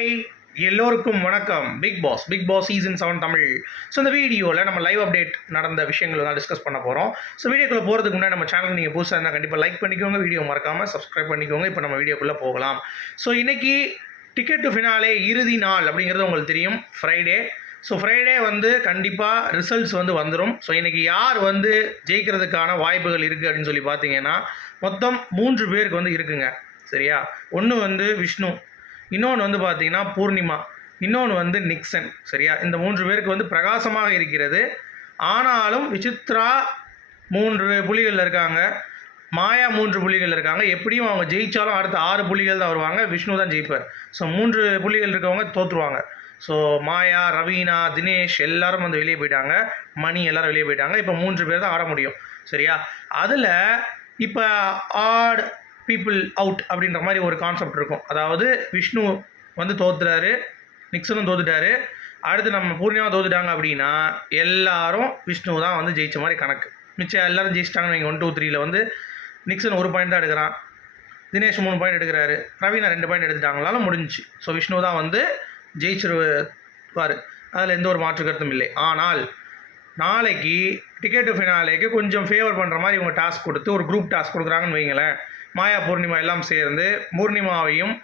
Hi எல்லோருக்கும் வணக்கம். Bigg Boss Bigg Boss season seven Tamil. So இந்த வீடியோவில் நம்ம லைவ் அப்டேட் நடந்த விஷயங்களை தான் டிஸ்கஸ் பண்ண போகிறோம் ஸோ வீடியோக்குள்ளே போகிறதுக்கு முன்னாடி நம்ம சேனல் நீங்கள் புதுசாக இருந்தால் கண்டிப்பாக லைக் பண்ணிக்கோங்க. வீடியோ மறக்காமல் சப்ஸ்கிரைப் பண்ணிக்கோங்க. இப்போ நம்ம வீடியோக்குள்ளே போகலாம். ஸோ இன்றைக்கி டிக்கெட் டு ஃபினாலே இறுதி நாள் அப்படிங்கிறது உங்களுக்கு தெரியும். ஃப்ரைடே ஸோ ஃப்ரைடே வந்து கண்டிப்பாக ரிசல்ட்ஸ் வந்து வந்துடும் ஸோ இன்றைக்கி யார் வந்து ஜெயிக்கிறதுக்கான வாய்ப்புகள் இருக்குது அப்படின்னு சொல்லி பார்த்தீங்கன்னா மொத்தம் மூன்று பேருக்கு வந்து இருக்குங்க. சரியா? ஒன்று வந்து விஷ்ணு. இன்னொன்று வந்து பார்த்தீங்கன்னா பூர்ணிமா இன்னொன்று வந்து நிக்சன் சரியா? இந்த மூன்று பேருக்கு வந்து பிரகாசமாக இருக்கிறது. ஆனாலும் விசித்ரா மூன்று புலிகளில் இருக்காங்க. மாயா மூன்று புள்ளிகள் இருக்காங்க. எப்படியும் அவங்க ஜெயித்தாலும் அடுத்த ஆறு புள்ளிகள் தான் வருவாங்க. விஷ்ணு தான் ஜெயிப்பார். ஸோ மூன்று புள்ளிகள் இருக்கவங்க தோற்றுருவாங்க ஸோ மாயா ரவீனா தினேஷ் எல்லாரும் வந்து வெளியே போயிட்டாங்க. மணி எல்லாரும் வெளியே போயிட்டாங்க. இப்போ மூன்று பேர் தான் ஆட முடியும். சரியா? அதில் இப்போ ஆட் பீப்புள் அவுட் அப்படின்ற மாதிரி ஒரு கான்செப்ட் இருக்கும். அதாவது விஷ்ணு வந்து தோத்துறாரு நிக்சனும் தோத்துட்டாரு. அடுத்து நம்ம பூர்ணிமா தோத்துட்டாங்க அப்படின்னா எல்லாரும் விஷ்ணு தான் வந்து ஜெயிச்ச மாதிரி கணக்கு. மிச்சம் எல்லாரும் ஜெயிச்சிட்டாங்கன்னு வைங்க ஒன் டூ த்ரீயில் வந்து நிக்சன் ஒரு பாயிண்ட் தான் எடுக்கிறான். தினேஷ் மூணு பாயிண்ட் எடுக்கிறாரு. ரவீனா ரெண்டு பாயிண்ட் எடுத்துட்டாங்களாலும் முடிஞ்சுச்சு. ஸோ விஷ்ணு தான் வந்து ஜெயிச்சிருவார். அதில் எந்த ஒரு மாற்று கருத்தும் இல்லை. ஆனால் நாளைக்கு டிக்கெட்டு ஃபினாலேக்கு கொஞ்சம் ஃபேவர் பண்ணுற மாதிரி இவங்க டாஸ்க் கொடுத்து ஒரு குரூப் டாஸ்க் கொடுக்குறாங்கன்னு வைங்களேன். மாயா பூர்ணிமா எல்லாம் சேர்ந்து பூர்ணிமாவையும்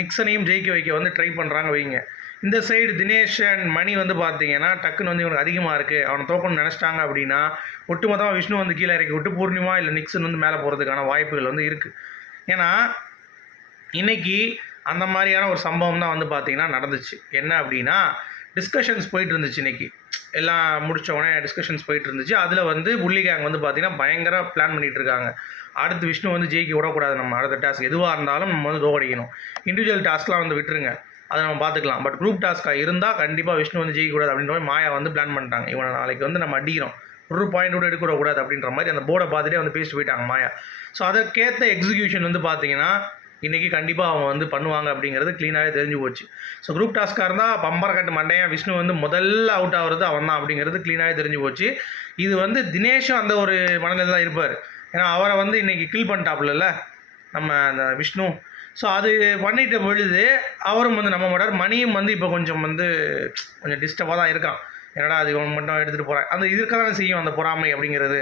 நிக்சனையும் ஜெயிக்க வைக்க வந்து ட்ரை பண்ணுறாங்க வைங்க. இந்த சைடு தினேஷ் அண்ட் மணி வந்து பார்த்தீங்கன்னா டக்குன்னு வந்து இவனுக்கு அதிகமாக இருக்குது அவனை தோக்கணும்னு நினச்சிட்டாங்க அப்படின்னா ஒட்டுமொத்தமாக விஷ்ணு வந்து கீழே இறக்கி விட்டு பூர்ணிமா இல்லை நிக்சன் வந்து மேலே போகிறதுக்கான வாய்ப்புகள் வந்து இருக்குது ஏன்னா இன்றைக்கி அந்த மாதிரியான ஒரு சம்பவம் தான் வந்து பார்த்திங்கன்னா நடந்துச்சு. என்ன அப்படின்னா டிஸ்கஷன்ஸ் போயிட்டு இருந்துச்சு இன்றைக்கி எல்லாம் முடிச்ச உடனே டிஸ்கஷன்ஸ் போயிட்டு இருந்துச்சு. அதில் வந்து புள்ளி கேங் வந்து பார்த்தீங்கன்னா பயங்கர பிளான் பண்ணிகிட்டு இருக்காங்க. அடுத்து விஷ்ணு வந்து ஜெயிக்க விடக்கூடாது நம்ம அடுத்த டாஸ்க் எதுவாக இருந்தாலும் நம்ம வந்து தோக்கடிக்கணும். இண்டிவிஜுவல் டாஸ்க்லாம் வந்து விட்டுருங்க. அதை நம்ம பார்த்துக்கலாம் பட் குரூப் டாஸ்க்காக இருந்தால் கண்டிப்பாக விஷ்ணு வந்து ஜெயிக்கக்கூடாது அப்படின்ற மாதிரி மாயா வந்து பிளான் பண்ணிட்டாங்க. இவனை நாளைக்கு வந்து நம்ம அடிக்கிறோம். ஒரு பாயிண்ட் கூட எடுக்கக்கூடாது அப்படின்ற மாதிரி அந்த போர்டை பார்த்துட்டே வந்து பேசிட்டு போயிட்டாங்க மாயா. ஸோ அதற்கேற்ற எக்ஸிக்யூஷன் வந்து பார்த்தீங்கன்னா இன்றைக்கி கண்டிப்பாக அவங்க வந்து பண்ணுவாங்க அப்படிங்கிறது க்ளீனாகவே தெரிஞ்சு போச்சு. ஸோ குரூப் டாஸ்காக இருந்தால் பம்பரக்கட்டு மண்டையன் விஷ்ணு வந்து முதல்ல அவுட் ஆகிறது அவன் தான் அப்படிங்கிறது க்ளீனாகவே தெரிஞ்சு போச்சு. இது வந்து தினேஷும் அந்த ஒரு மனநிலை தான் இருப்பார். ஏன்னா அவரை வந்து இன்றைக்கி கில் பண்ணிட்டாப்புலல்ல? நம்ம அந்த விஷ்ணு. ஸோ அது பண்ணிட்ட பொழுது அவரும் வந்து நம்ம மாட்டார் மணியும் வந்து இப்போ கொஞ்சம் வந்து கொஞ்சம் டிஸ்டர்பாக தான் இருக்கான். என்னடா அது இவன் மட்டும் எடுத்துகிட்டு போகிறேன் அந்த இருக்க தானே செய்யும் அந்த பொறாமை அப்படிங்கிறது.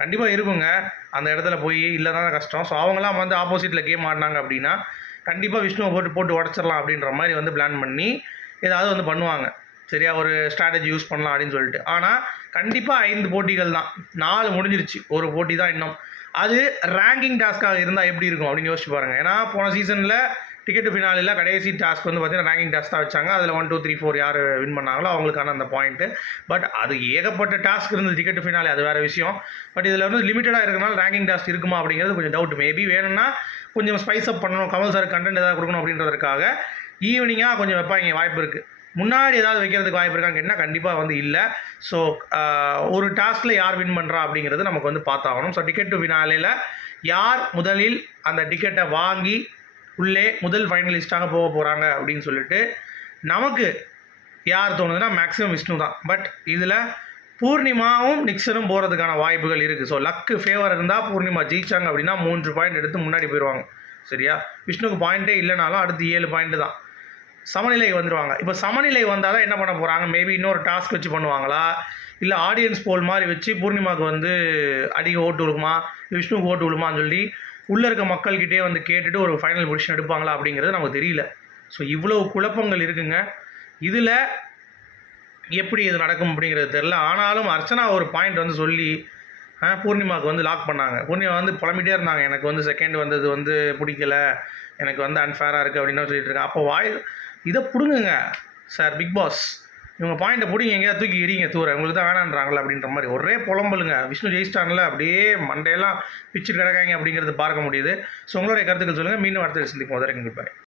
கண்டிப்பாக இருக்குங்க. அந்த இடத்துல போய் இல்லை தான் கஷ்டம். ஸோ அவங்களாம் வந்து ஆப்போசிட்டில் கேம் ஆடினாங்க அப்படின்னா கண்டிப்பாக விஷ்ணுவை போட்டு போட்டு உடச்சிடலாம் அப்படின்ற மாதிரி வந்து பிளான் பண்ணி ஏதாவது வந்து பண்ணுவாங்க. சரியா ஒரு ஸ்ட்ராட்டஜி யூஸ் பண்ணலாம் அப்படின்னு சொல்லிட்டு. ஆனால் கண்டிப்பாக ஐந்து போட்டிகள் தான். நாலு முடிஞ்சிருச்சு. ஒரு போட்டி தான் இன்னும். அது ரேங்கிங் டாஸ்க்காக இருந்தால் எப்படி இருக்கும் அப்படின்னு யோசிச்சு பாருங்கள் ஏன்னா போன சீசனில் டிக்கெட் ஃபினாலில் கடைசி டாஸ்க் வந்து பார்த்தீங்கன்னா ரேங்கிங் டாஸ்க் தான் வச்சாங்க. அதில் ஒன் டூ த்ரீ ஃபோர் யார் வின் பண்ணாங்களோ அவங்களுக்கான அந்த பாயிண்ட்டு பட் அது ஏகப்பட்ட டாஸ்க் இருந்தது டிக்கெட் ஃபினாலே அது வேறு விஷயம். பட் இதில் வந்து லிமிட்டடாக இருக்கிறனால ரேங்கிங் டாஸ்க் இருக்குமா அப்படிங்கிறது கொஞ்சம் டவுட் மேபி வேணும்னா கொஞ்சம் ஸ்பைஸ் அப் பண்ணணும் கமல் சார் கண்டென்ட் ஏதாவது கொடுக்கணும் அப்படின்றதுக்காக ஈவினிங்காக கொஞ்சம் வைப்பாங்க வாய்ப்பு இருக்குது முன்னாடி ஏதாவது வைக்கிறதுக்கு வாய்ப்பு இருக்கான்னு கேட்டால் கண்டிப்பாக வந்து இல்லை. ஸோ ஒரு டாஸ்கில் யார் வின் பண்ணுறா அப்படிங்கிறது நமக்கு வந்து பார்த்தாகணும். ஸோ டிக்கெட் டு யார் முதலில் அந்த டிக்கெட்டை வாங்கி உள்ளே முதல் ஃபைனலிஸ்ட்டாக போக போகிறாங்க அப்படின்னு சொல்லிட்டு நமக்கு யார் தோணுதுன்னா மேக்ஸிமம் விஷ்ணு தான். பட் இதில் பூர்ணிமாவும் நிக்சரும் போகிறதுக்கான வாய்ப்புகள் இருக்குது ஸோ லக்கு ஃபேவர் இருந்தால் பூர்ணிமா ஜெயிச்சாங்க அப்படின்னா மூன்று பாயிண்ட் எடுத்து முன்னாடி போயிடுவாங்க சரியா? விஷ்ணுக்கு பாயிண்ட்டே இல்லைனாலும் அடுத்து ஏழு பாயிண்ட்டு தான். சமநிலை வந்துடுவாங்க இப்போ சமநிலை வந்தால் தான் என்ன பண்ண போகிறாங்க மேபி இன்னொரு டாஸ்க் வச்சு பண்ணுவாங்களா? இல்லை ஆடியன்ஸ் போல் மாதிரி வச்சு பூர்ணிமாவுக்கு வந்து அதிக ஓட்டு விழுமா விஷ்ணுக்கு ஓட்டு விழுமான்னு சொல்லி உள்ளே இருக்க மக்கள்கிட்டே வந்து கேட்டுட்டு ஒரு ஃபைனல் பொசிஷன் எடுப்பாங்களா அப்படிங்கிறது நமக்கு தெரியல. ஸோ இவ்வளோ குழப்பங்கள் இருக்குங்க. இதில் எப்படி இது நடக்கும் அப்படிங்கிறது தெரில ஆனாலும் அர்ச்சனா ஒரு பாயிண்ட் வந்து சொல்லி பூர்ணிமாவுக்கு வந்து லாக் பண்ணாங்க. பூர்ணிமா வந்து புலம்பிட்டே இருந்தாங்க. எனக்கு வந்து செகண்ட் வந்தது வந்து பிடிக்கல. எனக்கு வந்து அன்ஃபேராக இருக்குது அப்படின்னு சொல்லிட்டு இருக்காங்க. அப்போ வாய் இதை பிடுங்குங்க சார் பிக் பாஸ் இவங்க பாயிண்ட்டை பிடிங்க எங்கேயாவது தூக்கி எறிங்க தூர. உங்களுக்கு தான் வேணான்றாங்களா அப்படின்ற மாதிரி. ஒரே புலம்பலுங்க. விஷ்ணு ஜெயிச்சிட்டாங்கல்ல அப்படியே மண்டையெல்லாம் பிச்சு கிடக்காங்க அப்படிங்கிறது பார்க்க முடியுது. ஸோ உங்களுடைய கருத்துக்கள் சொல்லுங்கள் மீண்டும் அடுத்த சந்திப்போம். வரைக்கும் பாய்